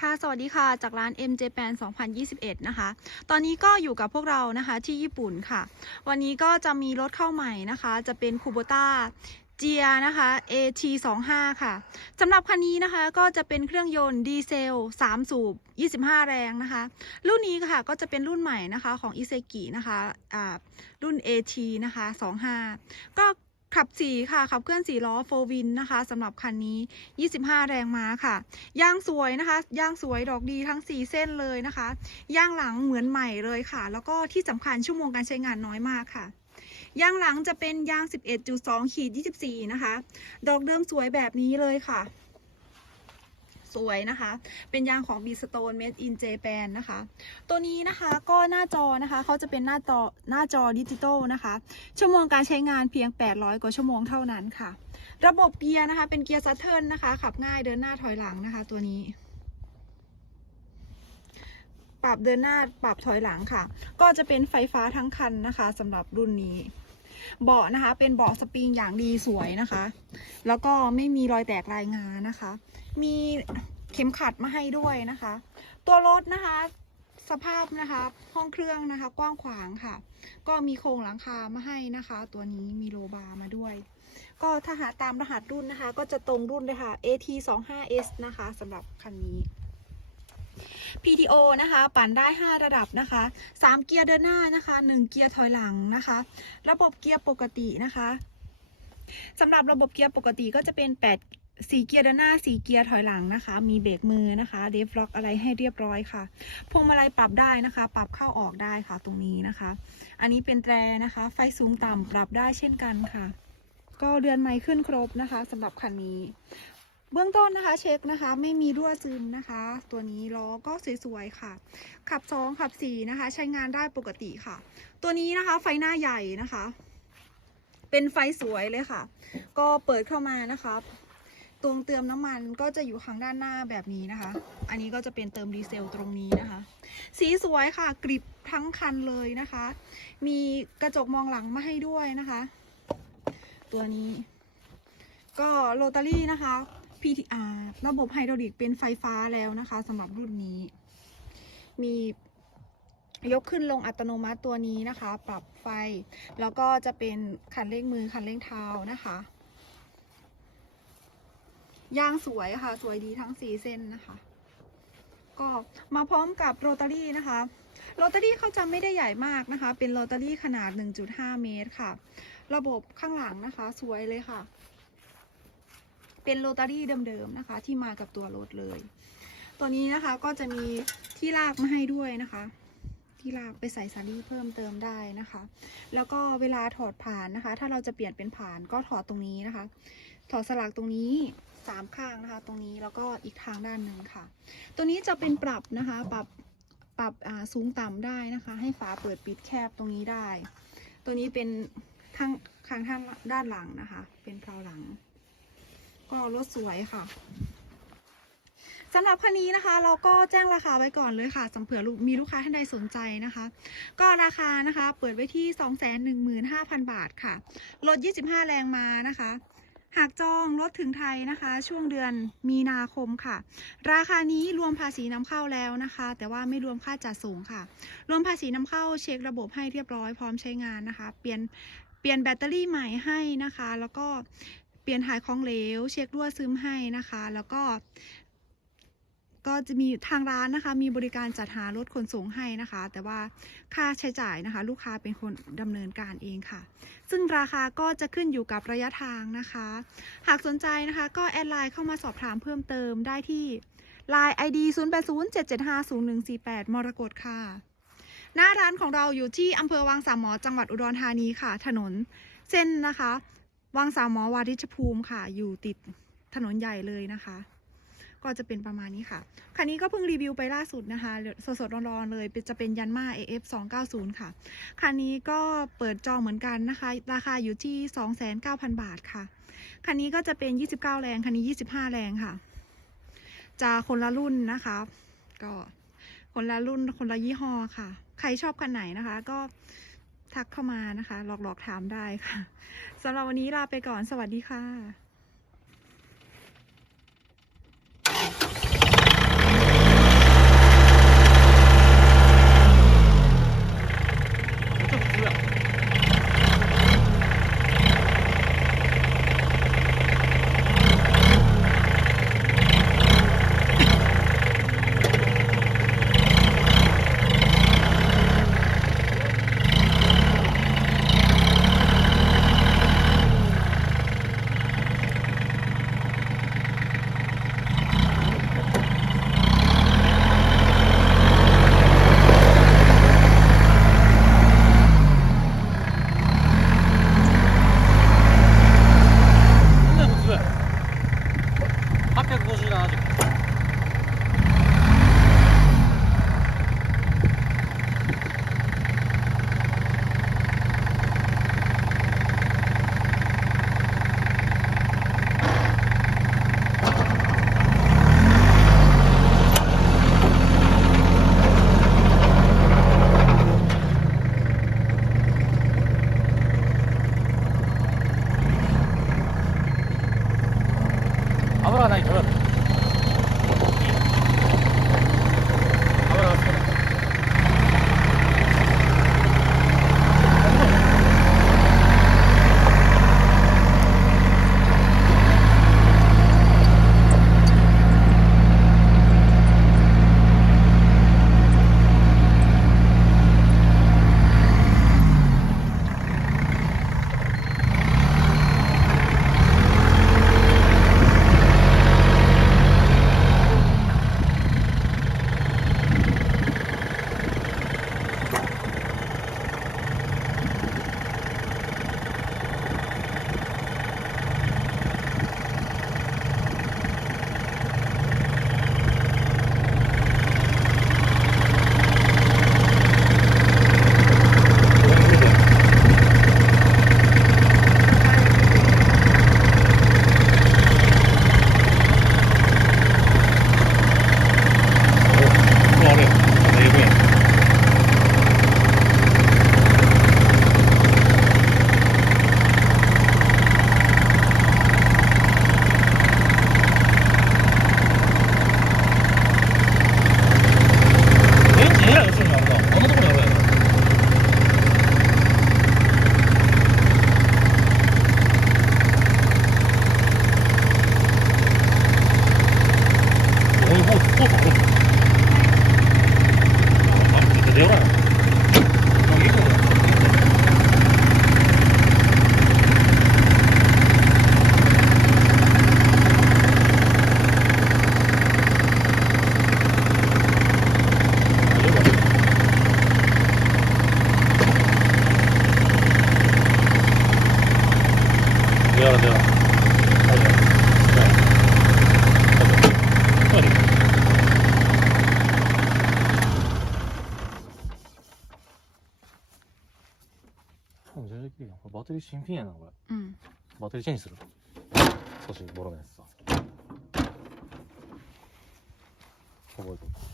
ค่ะ สวัสดีค่ะ จากร้าน MJ Pan 2021 นะคะ ตอนนี้ก็อยู่กับพวกเรานะคะที่ญี่ปุ่นค่ะ วันนี้ก็จะมีรถเข้าใหม่นะคะ จะเป็นคูโบต้าเจียนะคะ AT25 ค่ะ สำหรับคันนี้นะคะก็จะเป็นเครื่องยนต์ดีเซล 3 สูบ 25 แรงนะคะ รุ่นนี้ค่ะก็จะเป็นรุ่นใหม่นะคะของอิเซกินะคะ รุ่น AT นะคะ 25 ก็ ขับสีค่ะขับเคลื่อนสีล้อโฟวินนะคะสำหรับคันนี้ 25 แรงม้าค่ะย่างสวยนะคะย่างสวยดอกดีทั้ง 4 เส้นเลยนะคะย่างหลังเหมือนใหม่เลยค่ะ แล้วก็ที่สำคัญชั่วโมงการใช้งานน้อยมากค่ะย่างหลังจะเป็นยาง 11.2ขีด24 นะคะ ดอกเดิมสวยแบบนี้เลยค่ะ สวยนะคะ เป็นยางของ b s t o n e Made in Japan นะคะ ตัวนี้นะคะก็หน้าจอนะคะเขาจะเป็นหน้าจอหน้าจอดิจิตอลนะคะ ชั่วโมงการใช้งานเพียง 800 กว่าชั่วโมงเท่านั้นค่ะ ระบบเกียร์นะคะ เป็นเกียร์ซัตเทิลนะคะ ขับง่ายเดินหน้าถอยหลังนะคะ ตัวนี้ปรับเดินหน้าปรับถอยหลังค่ะ ก็จะเป็นไฟฟ้าทั้งคันนะคะสำหรับรุ่นนี้ เบาะนะคะ เป็นเบาะสปริงอย่างดีสวยนะคะ แล้วก็ไม่มีรอยแตกรายงานนะคะ มีเข็มขัดมาให้ด้วยนะคะ ตัวรถนะคะ สภาพนะคะ ห้องเครื่องนะคะ กว้างขวางค่ะ ก็มีโครงหลังคามาให้นะคะ ตัวนี้มีโลบาร์มาด้วย ก็ถ้าหาตามรหัสรุ่นนะคะ ก็จะตรงรุ่นเลยค่ะ AT 2 5 S นะคะสำหรับคันนี้ PTO นะคะ ปั่นได้ 5 ระดับนะคะ 3 เกียร์เดินหน้านะคะ 1 เกียร์ถอยหลังนะคะ ระบบเกียร์ปกตินะคะสำหรับระบบเกียร์ปกติก็จะเป็น 8สีเกียร์เดินหน้าสีเกียร์ถอยหลังนะคะ มีเบรกมือนะคะเดฟล็อกอะไรให้เรียบร้อยค่ะ พวงมาลัยปรับได้นะคะ ปรับเข้าออกได้ค่ะตรงนี้นะคะ อันนี้เป็นแตรนะคะ ไฟสูงต่ำปรับได้เช่นกันค่ะ ก็เรือนไม้ขึ้นครบนะคะสำหรับคันนี้ เบื้องต้นนะคะเช็คนะคะไม่มีรั่วซึมนะคะ ตัวนี้ล้อก็สวยๆค่ะ ขับ 2 ขับ 4 นะคะ ใช้งานได้ปกติค่ะ ตัวนี้นะคะไฟหน้าใหญ่นะคะ เป็นไฟสวยเลยค่ะ ก็เปิดเข้ามานะคะตรงเติมน้ำมันก็จะอยู่ข้างด้านหน้าแบบนี้นะคะ อันนี้ก็จะเป็นเติมดีเซลตรงนี้นะคะ สีสวยค่ะกริบทั้งคันเลยนะคะ มีกระจกมองหลังมาให้ด้วยนะคะ ตัวนี้ ก็โรตารี่นะคะ PTR ระบบไฮดรอลิกเป็นไฟฟ้าแล้วนะคะสำหรับรุ่นนี้ มียกขึ้นลงอัตโนมัติตัวนี้นะคะ ปรับไฟ แล้วก็จะเป็นคันเร่งมือคันเร่งเท้านะคะ ยางสวยค่ะ สวยดีทั้งสี่เส้นนะคะ ก็มาพร้อมกับโรตารี่นะคะ โรตารี่เขาจะไม่ได้ใหญ่มากนะคะ เป็นโรตารี่ขนาด 1.5 เมตรค่ะ ระบบข้างหลังนะคะ สวยเลยค่ะ เป็นโรตารี่เดิมๆนะคะ ที่มากับตัวรถเลย ตัวนี้นะคะก็จะมีที่ลากมาให้ด้วยนะคะ ที่ลากไปใส่สาลี่เพิ่มเติมได้นะคะ แล้วก็เวลาถอดผ่านนะคะ ถ้าเราจะเปลี่ยนเป็นผ่านก็ถอดตรงนี้นะคะ ถอดสลักตรงนี้สามข้างนะคะ ตรงนี้แล้วก็อีกทางด้านหนึ่งค่ะ ตัวนี้จะเป็นปรับนะคะปรับปรับอ่าสูงต่ำได้นะคะ ให้ฝาเปิดปิดแคบตรงนี้ได้ ตัวนี้เป็นทางข้างท่านด้านหลังนะคะ เป็นเพลาหลัง ก็รถสวยค่ะสำหรับคันนี้นะคะ เราก็แจ้งราคาไว้ก่อนเลยค่ะสำเผื่อมีลูกค้าท่านใดสนใจนะคะ ก็ราคานะคะ เปิดไว้ที่ 215,000 บาทค่ะรถ25 แรงมานะคะ หากจองรถถึงไทยนะคะ ช่วงเดือนมีนาคมค่ะ ราคานี้รวมภาษีนำเข้าแล้วนะคะ แต่ว่าไม่รวมค่าจัดส่งค่ะ รวมภาษีนำเข้าเช็คระบบให้เรียบร้อยพร้อมใช้งานนะคะ เปลี่ยนเปลี่ยนแบตเตอรี่ใหม่ให้นะคะ แล้วก็ ลี่ยนถ่ายของเหลว เช็ครั่วซึมให้นะคะ แล้วก็ก็จะมีทางร้านนะคะ มีบริการจัดหารถขนส่งให้นะคะ แต่ว่าค่าใช้จ่ายนะคะ ลูกค้าเป็นคนดำเนินการเองค่ะ ซึ่งราคาก็จะขึ้นอยู่กับระยะทางนะคะ หากสนใจนะคะ ก็แอดไลน์เข้ามาสอบถามเพิ่มเติมได้ที่ Line ID 0807750148 มรกตค่ะ หน้าร้านของเราอยู่ที่อำเภอวังสามหมอจังหวัดอุดรธานีค่ะ ถนนเส้นนะคะ วังสามหมอวาริชภูมิค่ะ อยู่ติดถนนใหญ่เลยนะคะ ก็จะเป็นประมาณนี้ค่ะ คันนี้ก็เพิ่งรีวิวไปล่าสุดนะคะ สดๆร้อนๆเลยเป็นจะเป็นยันมา AF 290ค่ะ คันนี้ก็เปิดจองเหมือนกันนะคะ ราคาอยู่ที่ 29,000 บาทค่ะ คันนี้ก็จะเป็น 29 แรง คันนี้ 25 แรงค่ะ จะคนละรุ่นนะคะ ก็คนละรุ่นคนละยี่ห้อค่ะ ใครชอบคันไหนนะคะ ก็ ทักเข้ามานะคะ หลอกๆถามได้ค่ะสำหรับวันนี้ลาไปก่อนสวัสดีค่ะ 了，那你说说。バッテリー新品やなこれ、うん、バッテリーチェンジする。少しボロのやつさ。覚えておく。